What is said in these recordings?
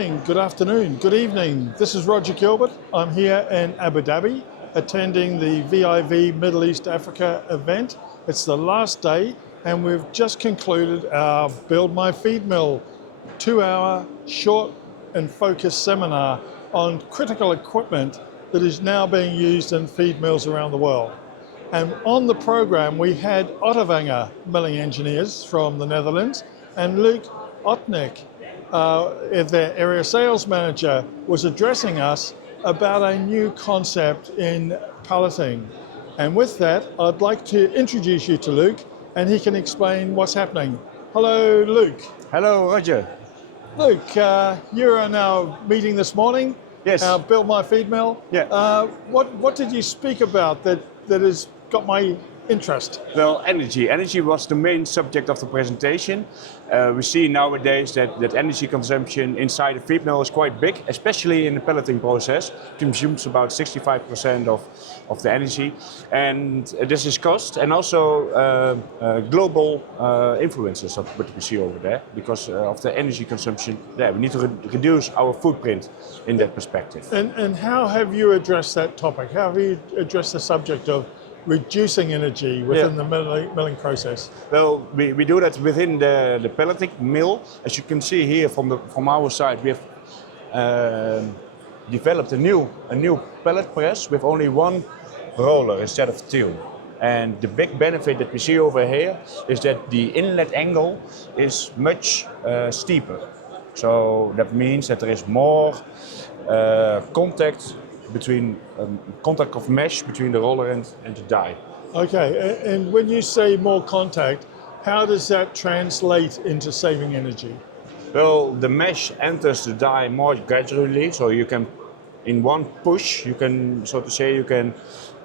morning, good afternoon, good evening. This is Roger Gilbert. I'm here in Abu Dhabi attending the VIV Middle East Africa event. It's the last day and we've just concluded our Build My Feed Mill 2-hour short and focused seminar on critical equipment that is now being used in feed mills around the world. And on the program we had Ottevanger Milling Engineers from the Netherlands, and Luke Otnick, their area sales manager, was addressing us about a new concept in pelleting. And with that, I'd like to introduce you to Luke, and he can explain what's happening. Hello, Luke. Hello, Roger. Luke, you are now meeting this morning. Yes. Build My Feed Mill. Yeah. What did you speak about that has got my interest? Well, energy. Energy was the main subject of the presentation. We see nowadays that energy consumption inside a feed mill is quite big, especially in the pelleting process. It consumes about 65% of the energy. And this is cost and also global influences of what we see over there because of the energy consumption there. We need to reduce our footprint in that perspective. And how have you addressed that topic? How have you addressed the subject of reducing energy within the milling process? Well, we do that within the pelleting mill. As you can see here from our side, we have developed a new pellet press with only one roller instead of two. And the big benefit that we see over here is that the inlet angle is much steeper. So that means that there is more contact of mesh between the roller and the die. Okay, and when you say more contact, how does that translate into saving energy? Well, the mesh enters the die more gradually, so you can, in one push, you can, so to say,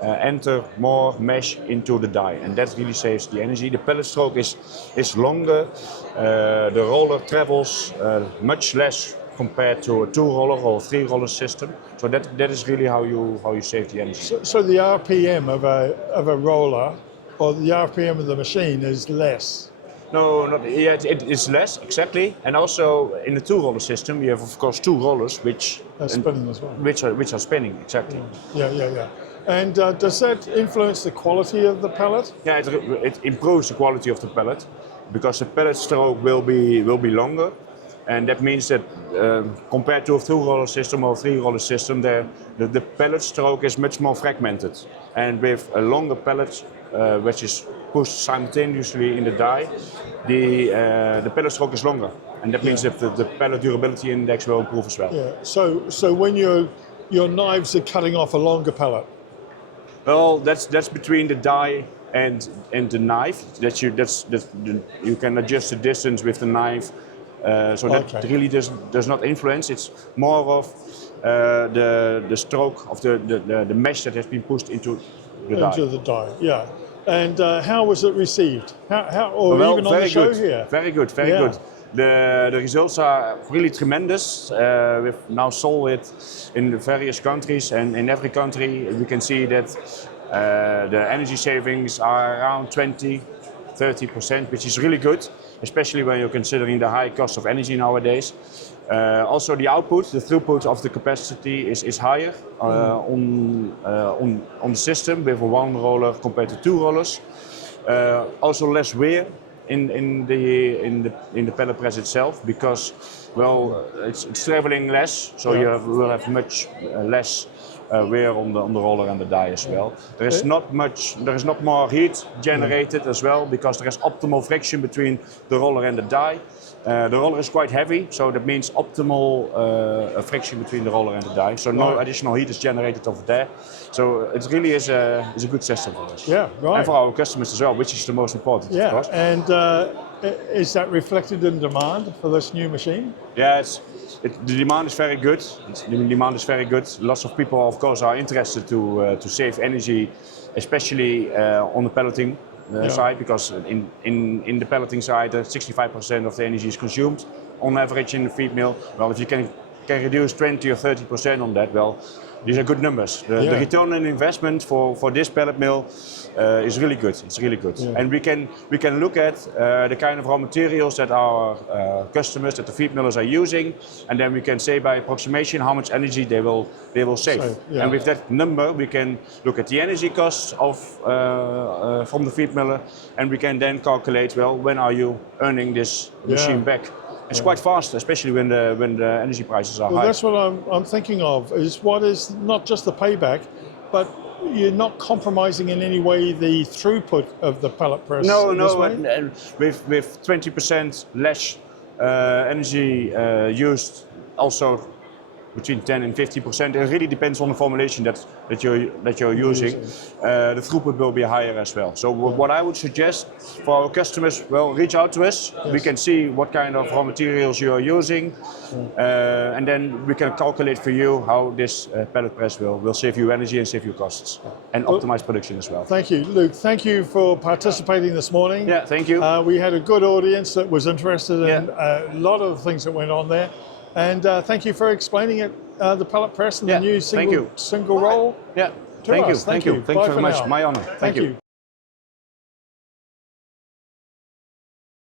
enter more mesh into the die, and that really saves the energy. The pellet stroke is longer, the roller travels much less compared to a 2-roller or 3-roller system. So that is really how you save the energy. So the RPM of a roller or the RPM of the machine is less? No, it is less, exactly. And also in the 2-roller system, you have of course 2 rollers which are spinning as well. Which are spinning, exactly. Yeah. And does that influence the quality of the pellet? Yeah, it improves the quality of the pellet because the pellet stroke will be longer. And that means that compared to a 2-roller system or a 3-roller system, the pellet stroke is much more fragmented. And with a longer pellet, which is pushed simultaneously in the die, the pellet stroke is longer. And that means that the pellet durability index will improve as well. Yeah. So when your knives are cutting off a longer pellet? Well, that's between the die and the knife. You can adjust the distance with the knife. So that really does not influence. It's more of the stroke of the mesh that has been pushed into the die. Into the die, yeah. And how was it received? Even on the show here? Very good. The results are really tremendous. We've now sold it in the various countries, and in every country we can see that the energy savings are around 20-30%, which is really good, especially when you're considering the high cost of energy nowadays. Also the output, the throughput of the capacity is higher on the system with a 1 roller compared to 2 rollers. Also less wear in the pellet press itself because, well, it's traveling less, so you will have much less wear on the roller and the die as well. There is not more heat generated as well because there is optimal friction between the roller and the die. The roller is quite heavy, so that means optimal friction between the roller and the die. So no additional heat is generated over there. So it really is a good system for us. Yeah, right. And for our customers as well, which is the most important, of course. And is that reflected in demand for this new machine? Yeah, the demand is very good. Lots of people, of course, are interested to save energy, especially on the pelleting side, because in the pelleting side, 65% of the energy is consumed on average in the feed mill. Well, if you can can reduce 20 or 30% on that, well, these are good numbers. The return on investment for this pellet mill is really good. It's really good, and we can look at the kind of raw materials that our customers, that the feed millers are using, and then we can say by approximation how much energy they will save. And with that number, we can look at the energy costs of from the feed miller, and we can then calculate, well, when are you earning this machine back? It's quite fast, especially when the energy prices are high. Well, that's what I'm thinking of, is what is not just the payback, but you're not compromising in any way the throughput of the pellet press. No, with 20% less energy used, also between 10 and 50%. It really depends on the formulation that you're using. The throughput will be higher as well. So what I would suggest for our customers, well, reach out to us. We can see what kind of raw materials you are using, and then we can calculate for you how this pellet press will save you energy and save you costs, and optimize production as well. Thank you, Luke. Thank you for participating this morning. Yeah, thank you. We had a good audience that was interested in a lot of the things that went on there. And thank you for explaining it, the pellet press and the new single roll. Yeah, thank you. Thank you very much. now. My honor. Thank you.